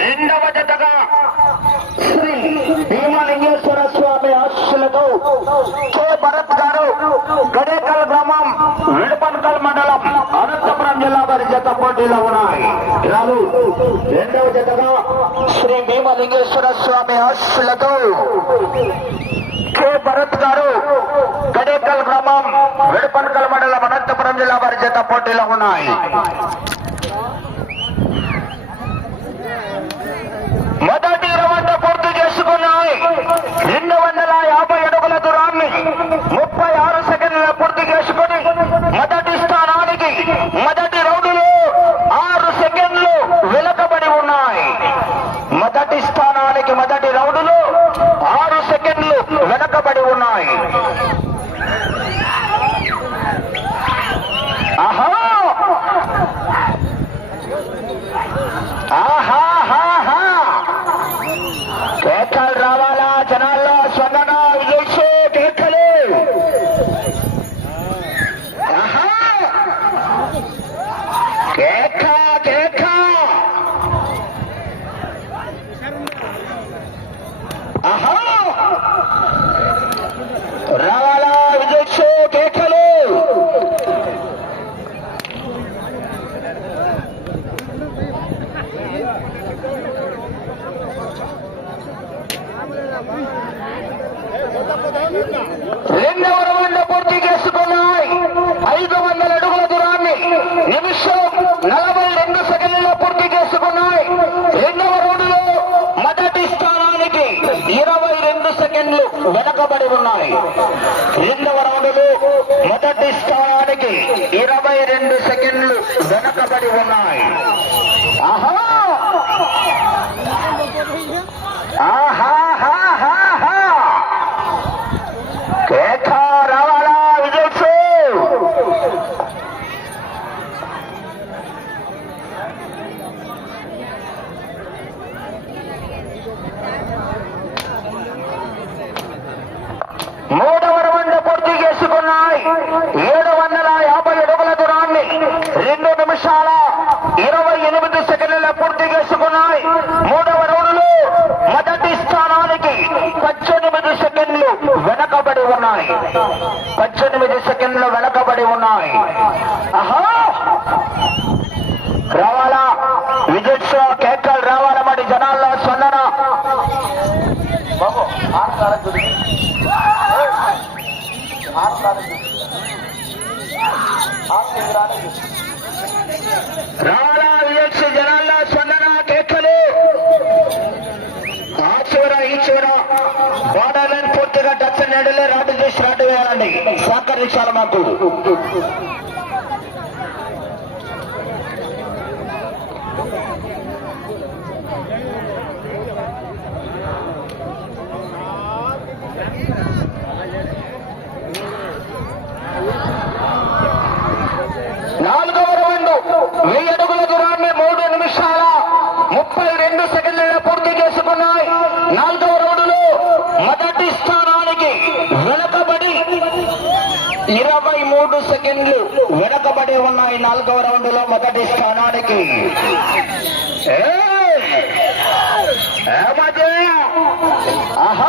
రెండవ జతగా శ్రీ భీమలింగేశ్వర స్వామి ఆశీస్సులతో కె. భరత్ గారు గడేకల్ గ్రామం విడపన్కల్ మండలం అనంతపురం జిల్లా వారి జత పోటీలో ఉన్నాయి. రాలు రెండవ జతగా శ్రీ భీమలింగేశ్వర స్వామి ఆశీస్సులతో కె. భరత్ గారు కడేకల్ గ్రామం విడపన్కల్ మండలం అనంతపురం జిల్లా వారి చేత పోటీలో ఉన్నాయి. మొదటి రౌండ్ పూర్తి చేసుకున్నాయి. రెండు వందల యాభై అడుగుల దూరాన్ని ముప్పై ఆరు సెకండ్ల పూర్తి చేసుకుని మొదటి స్థానానికి మొదటి రౌండ్లో ఆరు సెకండ్లు వెనుకబడి ఉన్నాయి మొదటి స్థానానికి మొదటి రౌండ్లో ఆరు సెకండ్లు వెనుకబడి ఉన్నాయి ఆహా ఆహాహాహా. కేకలు రావాలా జనాల్లో స్పందన విజయ్ కేకలు ఆహా. కేక కేక ఆహా. రావాలా విజయ్ కేకలు రెండవ రౌండ్ పూర్తి చేసుకున్నాయి ఐదు వందల అడుగుల దూరాన్ని నిమిషం నలభై రెండు సెకండ్లలో పూర్తి చేసుకున్నాయి రెండవ రౌండ్లో మొదటి స్థానానికి ఇరవై రెండు సెకండ్లు వెనకబడి ఉన్నాయి? రెండవ రౌండ్లో మొదటి స్థానానికి ఇరవై రెండు సెకండ్లు వెనకబడి ఉన్నాయి. ఆహా! ఆహా! కేక రావాలా విజయ్ మూడవ రౌండ్ పూర్తి చేసుకున్నాయి ఏడు వందల యాభై అడుగుల దూరాన్ని రెండు నిమిషాల ఇరవై ఎనిమిది సెకండ్ల పూర్తి చేసుకున్నాయి మూడవ రౌండ్లో మొదటి స్థానానికి పద్దెనిమిది సెకండ్లు వెనకబడి ఉన్నాయి పద్దెనిమిది సెకండ్లు వెనకబడి ఉన్నాయి ఆహా రావాలా విజయోత్సవ కేకలు రావాలా మరి జనాల్లో స్పందన బాబు రావాలా జనాల్లో స్పందన కేకలు ఆ చివర ఈ చివర బార్డర్ లైన్ పూర్తిగా టచ్ నీడలే రాడ్డు చేసి రాడ్డు వేయాలండి సహకరించాలి మాకు నాలుగవ రౌండ్. వెయ్యి అడుగుల దూరాన్ని మూడు నిమిషాల ముప్పై రెండు సెకండ్లలో పూర్తి చేసుకున్నాయి. నాలుగవ రౌండ్లో మొదటి స్థానానికి వెనకబడి ఇరవై మూడు సెకండ్లు వెనకబడి ఉన్నాయి నాలుగవ రౌండ్లో మొదటి స్థానానికి. ఆహా!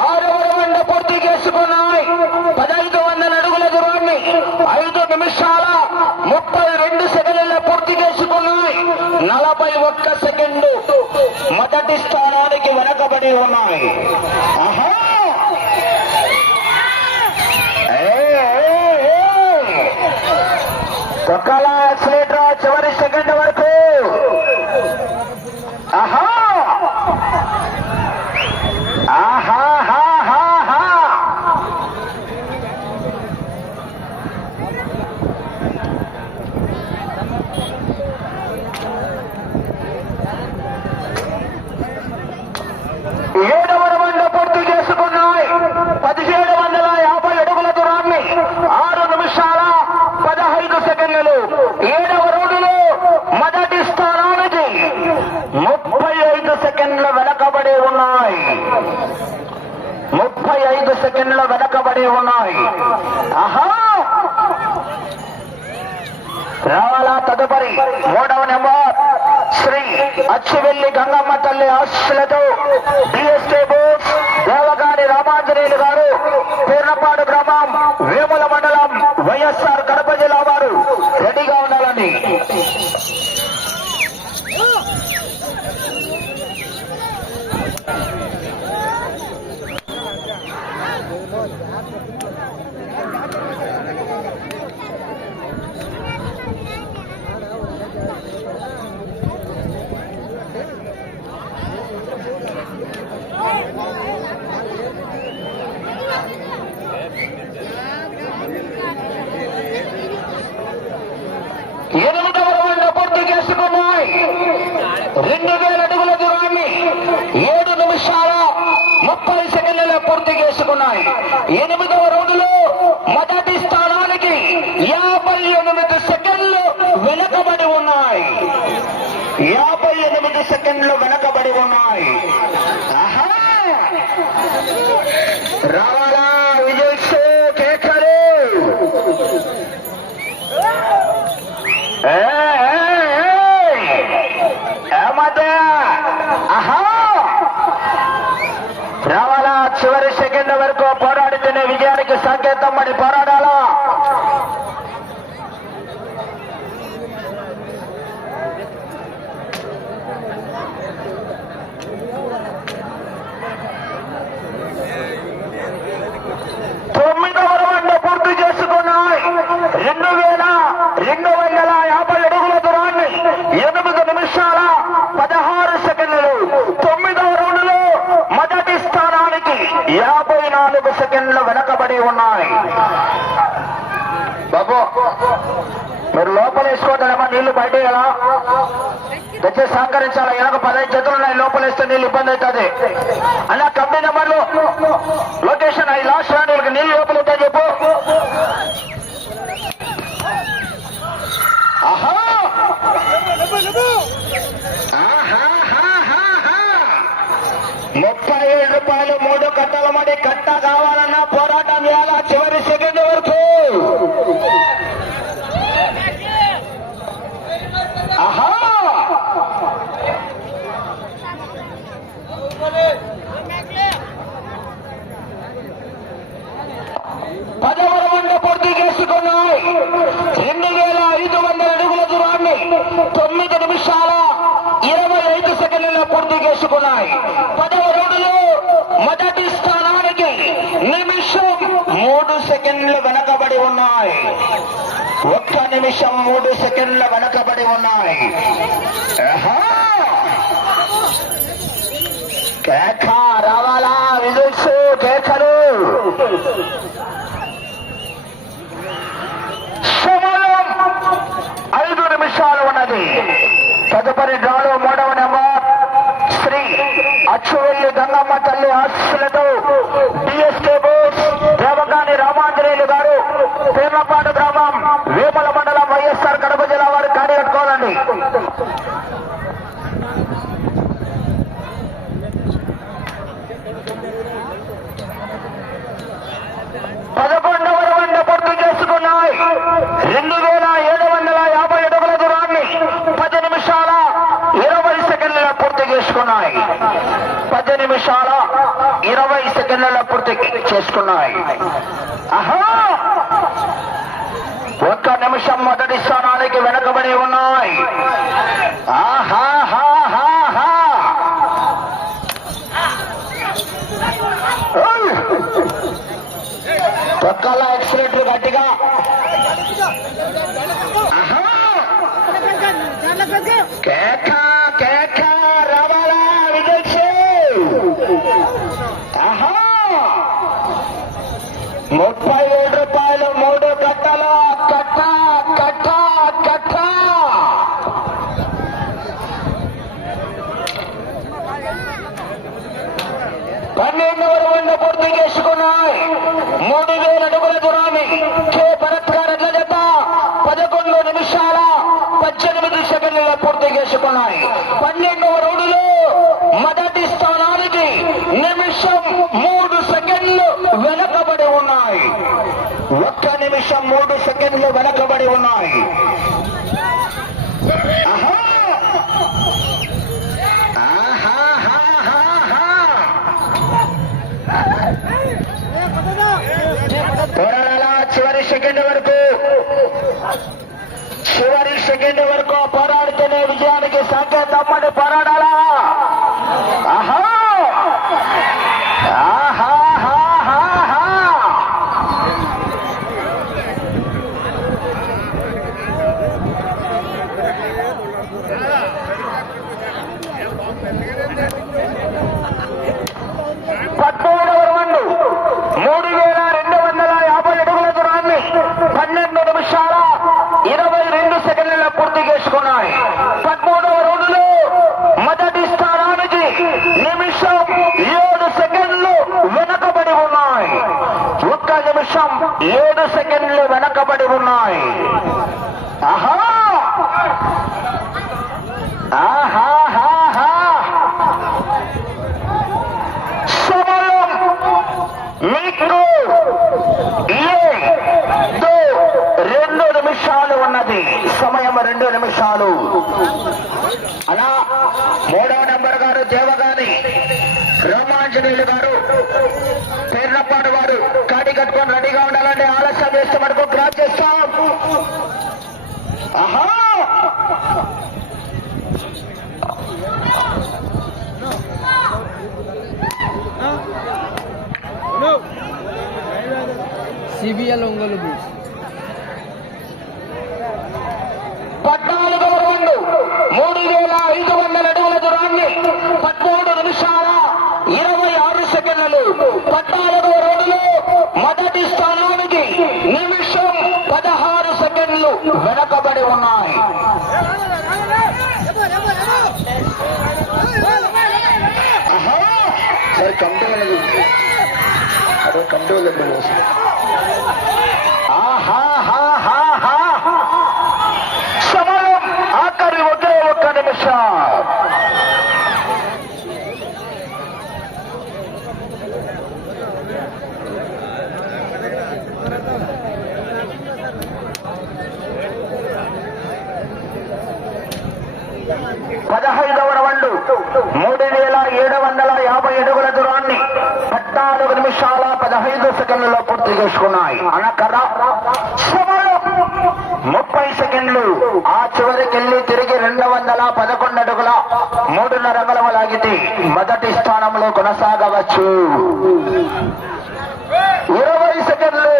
ఆరవ రౌండ్ పూర్తి చేసుకున్నాయి. పదహైదు వందల అడుగుల దూరాన్ని ఐదు నిమిషాల ముప్పై రెండు సెకండ్ల పూర్తి చేసుకున్నాయి. నలభై ఒక్క సెకండ్ మొదటి స్థానానికి వెనకబడి ఉన్నాయి. ఆహా ఏ. తొక్కల యాక్సిలేటర్ చివరి సెకండ్ వరకు ఆహా ఆహాహాహాహా. ఏడవ రౌండ్ పూర్తి చేసుకున్నాయి పదిహేడు వందల యాభై అడుగుల దూరాన్ని ఆరు నిమిషాల పదహైదు సెకండ్లు ఏడవ రౌండ్లో మొదటి స్థానానికి ముప్పై ఐదు సెకండ్ల వెనకబడి ఉన్నాయి. ముప్పై ఐదు సెకండ్ల వెనకబడి ఉన్నాయి. ఆహా! రావాలా తదుపరి మూడవ నెంబర్. శ్రీ అచ్చివెల్లి గంగమ్మ తల్లి ఆశలతో డిఎస్కే బోస్ దేవగాని రామాంజనేయులు గారు పూర్ణపాడు గ్రామం వేముల మండలం వైఎస్ఆర్ కడప జిల్లా వారు రెడీగా ఉండాలని ఎనిమిదవ రౌండ్ పూర్తి చేసుకున్నాయి రెండు వేల అడుగుల దూరాన్ని ఏడు నిమిషాల ముప్పై సెకండ్ల పూర్తి చేసుకున్నాయి ఎనిమిదవ రౌండ్లో మొదటి స్థానానికి యాభై ఎనిమిది సెకండ్లు వెనుకబడి ఉన్నాయి. యాభై ఎనిమిది సెకండ్లు వెనకబడి ఉన్నాయి. ఆహా రావాలా విజయ్ షో కేకరు రావాలా చివరి సెకండ్ వరకు పోరాడితేనే విజయానికి సంకేతం అని పోరాడాలా తొమ్మిదవ రౌండ్ పూర్తి చేసుకున్నాయి రెండు వేల రెండు వందల యాభై అడుగుల దూరాన్ని ఎనిమిది నిమిషాల పదహారు సెకండ్లు తొమ్మిదవ రౌండ్లో మొదటి స్థానానికి యాభై నాలుగు సెకండ్లు వెనకబడి ఉన్నాయి. బాబు మీరు లోపల వేసుకోవటమా నీళ్ళు బయట కదా దయచేసి వెనక పదహైదు చేతులు ఉన్నాయి లోపల వేస్తే నీళ్ళు ఇబ్బంది అవుతుంది. అలా కంపెనీ నెంబర్లు? లొకేషన్ అవి లాస్ట్ రాని వాళ్ళకి నీళ్ళు లోపల అవుతాయి చెప్పు. ఆహా! ముప్పై రూపాయలు మూడు కట్టల మడి కట్ట కావాలన్నా పోరాటం చేయాలా చివరి సెకండ్ వరకు ఆహా పదవర వంద పూర్తి చేసుకున్నాయి రెండు వేల ఐదు వందల అడుగుల దూరాన్ని తొమ్మిది నిమిషాల ఇరవై ఐదు సెకండ్లలో పూర్తి చేసుకున్నాయి పదవ రౌండ్లో మొదటి స్థానానికి నిమిషం మూడు సెకండ్లు వెనకబడి ఉన్నాయి. ఒక్క నిమిషం మూడు సెకండ్ల వెనకబడి ఉన్నాయి. ఆహా! కేక రావాలా విజిల్స్ కేకలు? సమయం ఐదు నిమిషాలు ఉన్నది. తదుపరి డ్రాలో మూడవ నెంబర్ శ్రీ అచ్చువెల్లి గంగమ్మ తల్లి ఆశీస్సులతో గారు గ్రామం వేముల మండలం వైఎస్ఆర్ కడప జిల్లా వారు కాడి కట్టుకోవాలండి పదకొండవ రౌండ్ పూర్తి చేసుకున్నాయి. రెండు వేల ఏడు వందల యాభై అడుగుల దూరాన్ని పది నిమిషాల ఇరవై సెకండ్ల చేసుకున్నాయి. పది నిమిషాల ఇరవై సెకండ్ల పూర్తి చేసుకున్నాయి. ఆహా! ఒక్క నిమిషం మొదటి స్థానానికి వెనకబడి ఉన్నాయి ఆహాహాహాహా. ఓయ్! ఒక్కలా ఎక్సలేటర్ గట్టిగా ఆహా! కేక కేక రవాలా విజయ్ ఆహా ముప్పై ఏడు రూపాయలు మూడు కట్టలు కట్ట కట్ట కట్ట పన్నెండు వంద పూర్తి చేసుకున్నాయి మూడు వేల అడుగుల దూరాన్ని కే భరత్ గారు ఎట్ల జత పదకొండు నిమిషాల పద్దెనిమిది సెకండ్ల పూర్తి చేసుకున్నాయి పన్నెండవ రౌడులో మొదటి స్థానానికి నిమిషం మూడు సెకండ్లు వెనకబడి ఉన్నాయి ఒక్క నిమిషం మూడు సెకండ్లు వెనకబడి ఉన్నాయి ఆహా! ఆహాహాహాహా! పోరాడాల చివరి సెకండ్ వరకు చివరి సెకండ్ వరకు పోరాడితేనే విజయానికి సంకేతం అని పోరాడాలా ఆహా ఆహాహాహాహా! పద్మూడవ రౌండ్ మూడు వేల రెండు వందల యాభై అడుగుల దూరాన్ని పన్నెండు నిమిషాల ఇరవై రెండు సెకండ్ల పూర్తి చేసుకున్నాయి పదమూడవ రౌండ్లో మొదటి స్థానానికి నిమిషం ఏడు సెకండ్లు వెనకబడి ఉన్నాయి ఒక్క నిమిషం ఏడు సెకండ్లు వెనకబడి ఉన్నాయి. ఆహా! ఆహా మీకు రెండు నిమిషాలు ఉన్నది. సమయం రెండు నిమిషాలు. అలా మూడో నెంబర్ గారు దేవగాని రామాంజనేయులు గారు పేర్లపాడు వారు కాడి కట్టుకొని రెడీగా সিবিএল অঙ্গল ব্রিজ అక్కడ కమిటీ అక్కడ అదే కమిటీ వాళ్ళ సమయం ఆఖరి ఒకే ఒక్క నిమిషం. పదహైదవ రౌండ్. మూడు వేల ఏడు వందల యాభై ఏడు పద్నాలుగు నిమిషాల పదహైదు సెకండ్లలో పూర్తి చేసుకున్నాయి. అనకర. ముప్పై సెకండ్లు. ఆ చివరికెళ్ళి తిరిగి రెండు వందల పదకొండు అడుగుల మూడున్నర అంగుళం లాగితే మొదటి స్థానంలో కొనసాగవచ్చు. ఇరవై సెకండ్లు.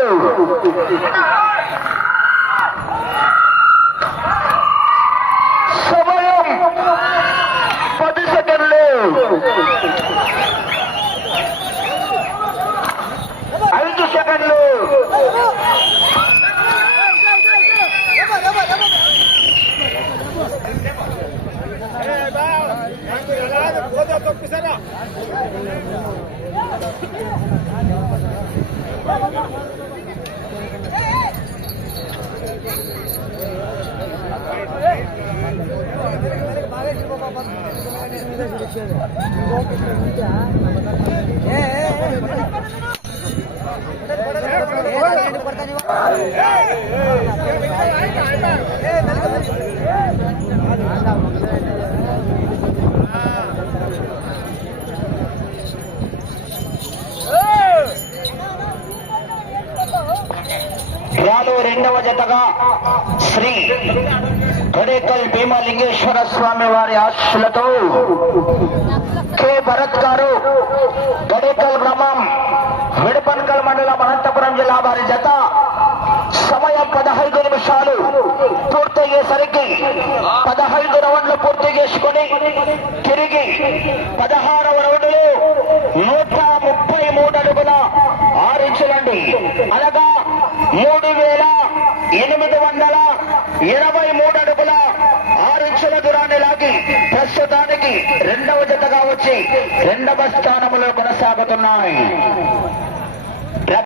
రెండవ జతగా శ్రీ గడేకల్ భీమలింగేశ్వర స్వామి వారి ఆశలతో కె భరత్ గారు గడేకల్ గ్రామం మండలం అనంతపురం జిల్లా వారి జత సమయం పదహైదు నిమిషాలు పూర్తయ్యేసరికి పదహైదు రౌండ్లు పూర్తి చేసుకుని తిరిగి పదహారవ రౌండ్లు నూట ముప్పై మూడు అడుగుల ఆరు ఇంచులండి అనగా మూడు వేల ఎనిమిది వందల ఇరవై మూడు అడుగుల ఆరు ఇంచుల దూరాన్ని లాగి ప్రస్తుతానికి రెండవ జతగా వచ్చి రెండవ స్థానంలో కొనసాగుతున్నాయి.